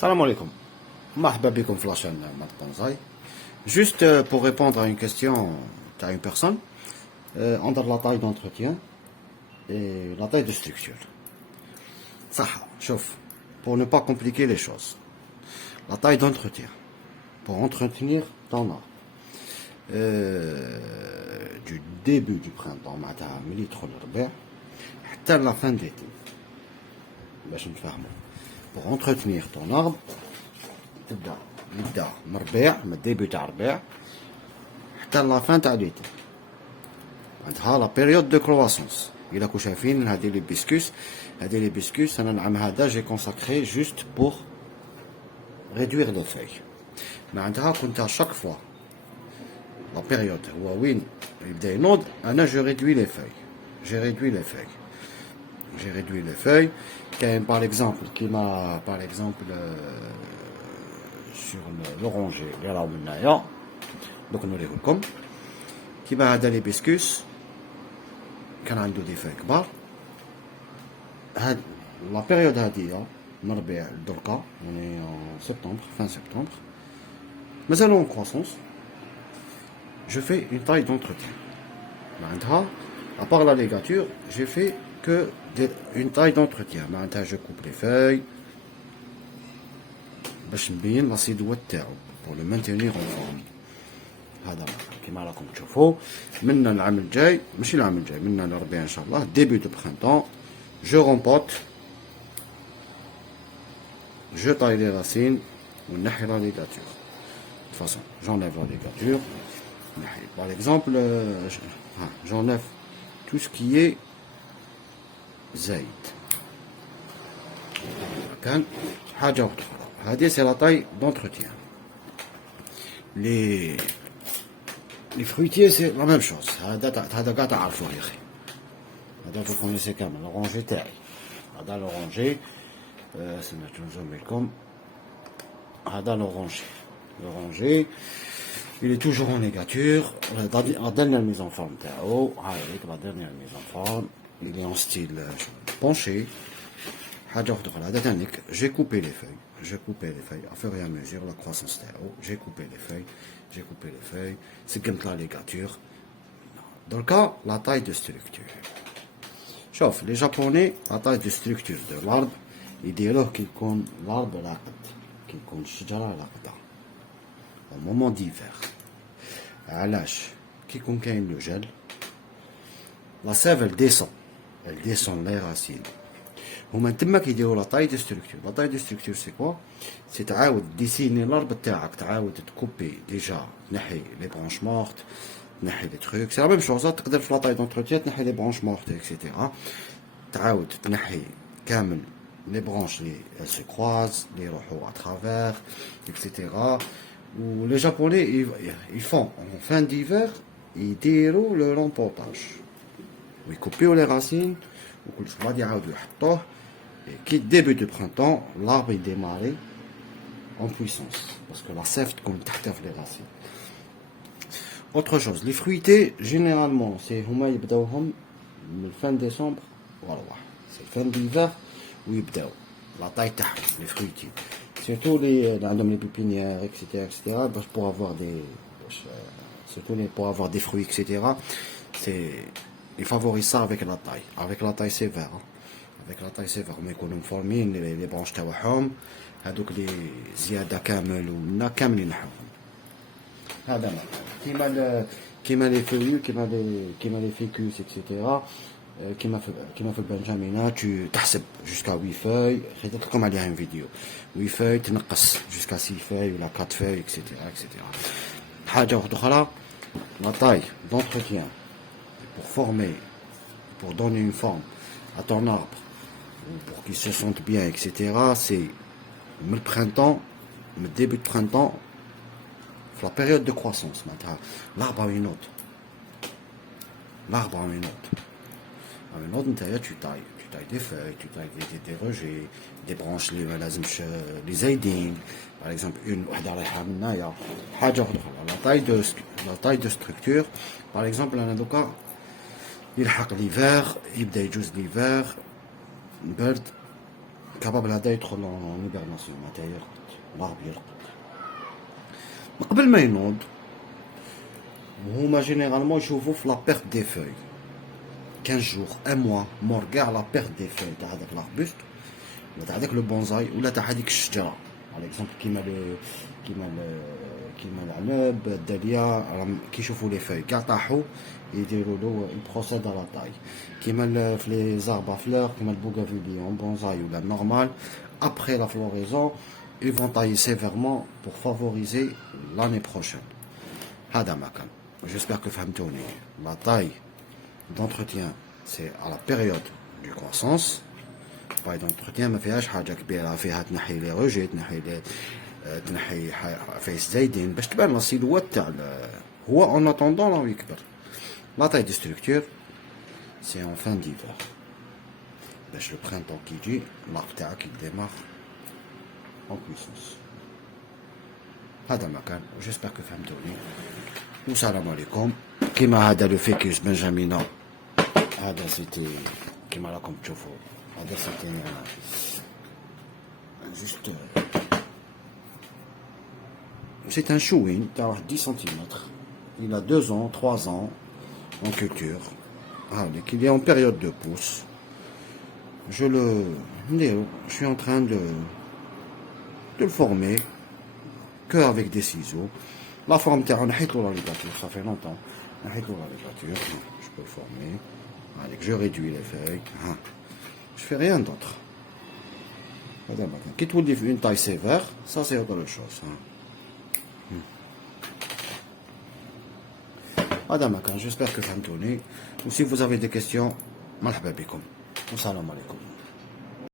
Salam alaikum. Marhaba bikoum في la chaîne Mat Banzai. Juste pour répondre à une question à une personne, entre la taille d'entretien et la taille de structure. Ça, chauffe. Pour ne pas compliquer les choses. La taille d'entretien. Pour entretenir ton arbre. Du début du printemps, من اللي يدخل الربيع حتى la fin de l'été. باش نفهموا. Pour entretenir ton arbre, يبدا من الربيع، من الديبي تاع الربيع حتى la fin تاع l'été. عندها لا بيريود دو كرواسونس. إلا كنتو شايفين هادي لي بيسكوس، هادي لي بيسكوس أنا العام هذا جي كونساكري جوست بور ريدوير لي فeuilles. ما عندها كنت شاك فوا لا بيريود هو وين يبدا ينوض أنا جو ريدوي لي فeuilles. J'ai réduit les feuilles. J'ai réduit les feuilles. Par exemple, par exemple sur l'oranger, donc nous les comme qui va dans les biscuits, quand on a des feuilles كبار. La période هذه من ربيع دركا يعني en septembre, fin septembre. Mais en croissance, je fais une taille d'entretien. À part la ligature, j'ai fait que une taille d'entretien. Maintenant, je coupe les feuilles باش نبين l'acidité تاعو pour le maintenir en forme. هذا كيما راكم تشوفوا من العام الجاي، ماشي العام الجاي، من الربيع ان شاء الله début de printemps, je rempote, je taille les racines ونحي la ligature. De toute façon, j'enlève la ligature. Par exemple, j'enlève tout ce qui est زايد. كان حاجة أخرى هذه c'est la taille d'entretien. Les fruitiers c'est la même chose. هذا قاعد تعرفوه يا أخي. هذا vous connaissez كامل l'oranger تاعي. هذا l'oranger سمعتو نزوم لكم. هذا l'oranger il est toujours en ligature. La dernière mise en forme تاعو هاي la dernière mise en forme. Il est en style penché. J'ai coupé les feuilles à fur et à mesure la croissance تاعو. J'ai coupé les feuilles, c'est comme la ligature. Dans le cas, la taille de structure. شوف les japonais, la taille de structure de l'arbre يديروه كي يكون l'arbre راقد، كي يكون الشجرة راقدة au moment d'hiver. علاش؟ كي يكون كاين لو جل la sève elle descend les racines. هما تما كيديروا لا طاي دو ستركتور. لا طاي دو ستركتور سي كوا؟ سي تعاود ديسيني لارب تاعك، تعاود تكوبي ديجا، تنحي لي برونش مورت، تنحي لي تروك، سي لا ميم شوز. تقدر في لا طاي دونتروتيان تنحي لي برونش مورت اكسيتيرا، تعاود تنحي كامل لي برونش لي سو كرواز لي يروحوا اترافير اكسيتيرا. و لي جابوني يفون en fin d'hiver يديروا لو رومبوتاج ويكوبيو لي راسين وكل شيء غادي يعاودوا يحطوه. كي début du printemps l'arbre est démarré en puissance parce que la sève تكون تحتها في les racines. Autre chose, les fruités généralement c'est هما يبداوهم من fin décembre voilà c'est fin d'hiver ويبداو la taille تاعهم les fruités surtout les عندهم les pépinières etc باش pour avoir des surtout pour avoir des fruits etc c'est ils favorisent ça avec la taille. Avec la taille sévère. Avec la taille sévère. Mais يكونوا مفورمين les branches تاعهم هذوك لي زيادة كامل ومنا كاملين نحوهم. هذا كيما لي فيوي كيما لي فيكوس اكسيتيرا. كيما في البنجامينات تحسب jusqu'à 8 feuilles. خديت لكم عليها un فيديو 8 feuilles تنقص jusqu'à 6 feuilles ولا 4 feuilles etc. حاجة أخرى la taille d'entretien pour former, pour donner une forme à ton arbre, ou pour qu'il se sente bien, etc., c'est le printemps, le début de printemps, la période de croissance. L'arbre a une autre. L'arbre a une autre. Une autre, tu tailles des feuilles, tu tailles des rejets, des branches, les aidines, par exemple, la taille de structure, par exemple, يلحق l'hiver يبدا يجوز l'hiver برد capable d'être en hibernation, l'arbre يرقد. قبل ما ينوض هما généralement يشوفوا في la perte des feuilles 15 jours 1 mois مور كاع la perte des feuilles تاع هذاك l'arbuste ولا تاع هذاك لو بونزاي ولا تاع هذيك الشجره على اكزومبل كيما العنب الداليا كي يشوفوا لي فeuilles كاع طاحوا يديروا له البروسيد على طاي كيما في لي زاربا فلور كيما البوغافيليون بونزاي ولا نورمال après la floraison ils vont tailler sévèrement pour favoriser l'année prochaine. هذا ما كان. J'espère que فهمتوني. La taille d'entretien c'est à la période du croissance. باي d'entretien ما فيهاش حاجه كبيره فيها تنحي لي روجي تنحي فيس زايدين باش تبان لا سيلوات تاع هو اون اتوندون راهو يكبر. لا تاي دي ستركتور سي en fin d'hiver باش لو printemps كي يجي الارب تاعك يديمار en puissance. هذا ما كان جيسبر كو فهمتوني والسلام عليكم. كيما هذا لو فيكيوس بنجامينا هذا سيتي كيما راكم تشوفوا هذا سيتي جوست c'est un chouin تاع واحد 10 cm. Il a 2 ans 3 ans en culture. Il est en période de pousse. Je suis en train de le former que avec des ciseaux. La forme تاعو نحيتلو la ligature, ça fait longtemps. نحيتلو la ligature, je peux le former. Allez, je réduis les feuilles. Je fais rien d'autre. Qui te dit une taille sévère, ça c'est autre chose. Madame Akan, j'espère que ça me tourne. Ou si vous avez des questions, marhaba bikum. Assalamu alaikum.